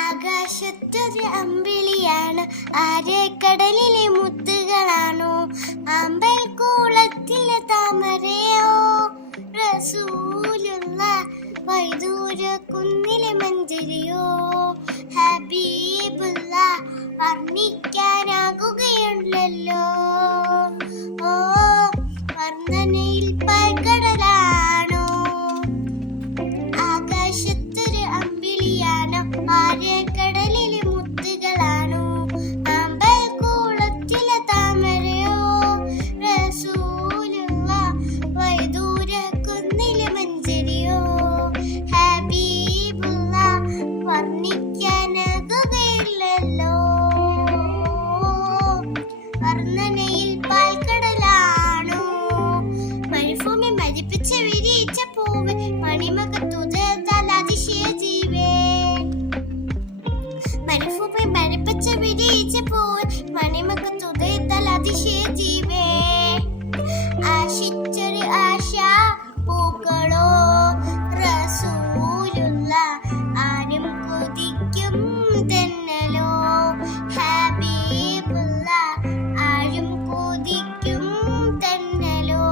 ആകാശത്തൊരു അമ്പിളിയാണ്, ആരക്കടലിലെ മുത്തുകളാണോ, അമ്പൽ കൂളത്തിലെ താമരയോ, റസൂലുള്ള വൈദൂര കുന്നിലെ മഞ്ചരിയോ, ഹബീബുള്ള വർണ്ണിക്കാനാകുകയുള്ളല്ലോ. ഓ വർണ്ണനയിൽ പൽക്കടലാണോ, ആകാശത്തൊരു അമ്പിളിയാണോ, ആരക്കടലിലെ മുത്തുകളാണോ, അമ്പൽ കൂളത്തിലെ താമരയോ, റസൂലുള്ള വൈദൂര കുന്നിലെ മഞ്ചരിയോ, ഹബീബുള്ള വർണ്ണിക്കാനാകുകയില്ലല്ലോ. വർണ്ണനയിൽ പാൽക്കടലാണോ, മരുഭൂമി മരിപ്പിച്ച വിരിയിച്ച പൂവ്, മണിമകത്തുതർത്താൽ അതിശയ ജീവേ. മരുഭൂമി മരിപ്പിച്ച വിരിയിച്ച പൂവ്, മണിമകത്തുതർത്താൽ അതിശയ ജീവേ. ആശിച്ചൊരു ആശ പൂക്കളോ, റസൂലുള്ള ആരും കൊതിക്കും തെന്നലോ, ഹബീബുള്ള ആരും കൊതിക്കും തെന്നലോ.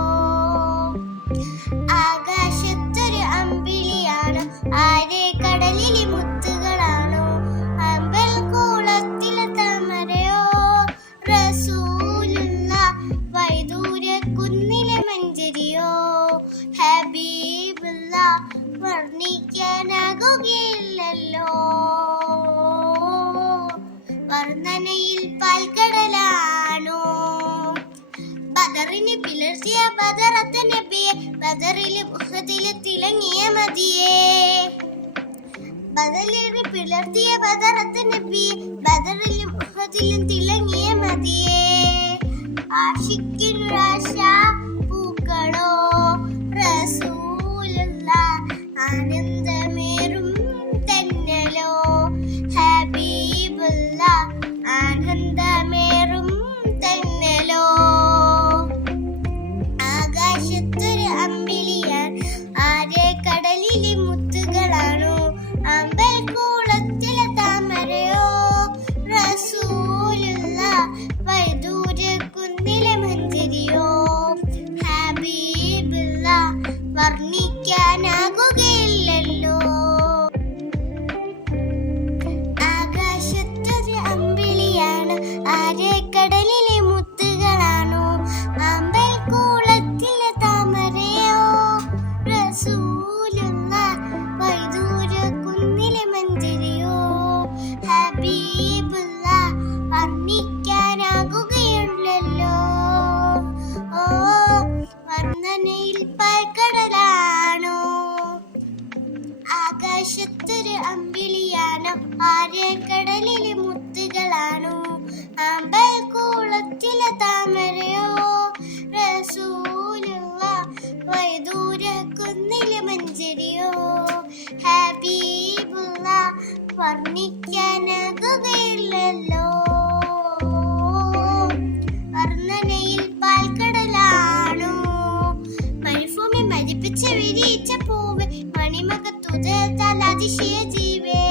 ആകാശത്തൊരു അമ്പിളിയാണോ, ആരക്കടലിലെ മുത്തുകളാണോ, അമ്പൽ കൂളത്തിലെ താമരയോ, റസൂലുള്ള വൈദൂര കുന്നിലെ മഞ്ചരിയോ, ഹബീബുള്ള വർണ്ണിക്കാനാകുകയില്ലല്ലോ. വർണ്ണനയിൽ പാൽക്കടലാണോ, ബദറിനെ പിളർത്തിയ ബദറത്ത് നബിയെ, ബദറിലും ഉഹദിലും തിളങ്ങിയ മതിയേ. ബദറിനെ പിളർത്തിയ ബദറത്ത് നബിയെ, ബദറിലും ഉഹദിലും തിളങ്ങിയ മതിയേ. ആശിക്കിനുരാശ പൂക്കളോ, റസൂലുള്ള ആനന്ദമേറും തെന്നലോ, ഹബീബുള്ള ആനന്ദമേറും തെന്നലോ. ആകാശത്തൊരു അമ്പിളിയാൻ, ആരക്കടലിലെ മുത്തുകളാണോ, അമ്പൽ കൂളത്തിലെ താമരയോ, റസൂലുള്ള വൈദൂര കുന്നിലെ മഞ്ചരിയോ, ഹബീബുള്ള വർണ്ണിക്കാനാകുകയില്ലല്ലോ. ആകാശത്തൊരു അമ്പിളിയാണ്, ആരക്കടലിലെ മുത്തുകളാണോ, അമ്പൽ കൂളത്തിലെ താമരയോ, റസൂലുള്ള വൈദൂര കുന്നിലെ മഞ്ചരിയോ, ഹബീബുള്ള വർണ്ണിക്കാനാകുകയുള്ളല്ലോ. ഓ വർണ്ണനയിൽ പാൽക്കടലാണോ, ആകാശത്തൊരു അമ്പിളിയാണോ, ആരക്കടലിലെ മുത്തുകളാണോ, അമ്പൽ കൂളത്തിലെ താമരയോ, റസൂലുള്ള വൈദൂര കുന്നിലെ മഞ്ചരിയോ, ഹബീബുള്ള വർണ്ണിക്കാനാകുകയില്ലല്ലോ. വർണ്ണനയിൽ പാൽക്കടലാണോ, മരുഭൂമി മരിപ്പിച്ച വിരിയിച്ച പൂവ്, മണിമകത്തുതർത്താൽ അതിശയ ജീവേ.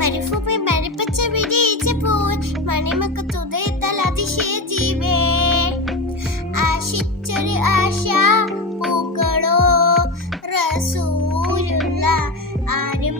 മരുഭൂമി മരിപ്പിച്ച വിരിയിച്ച പൂവ്, മണിമകത്തുതർത്താൽ അതിശയ ജീവേ. ആശിച്ചൊരു ആശ പൂക്കളോ, റസൂലുള്ള ആരും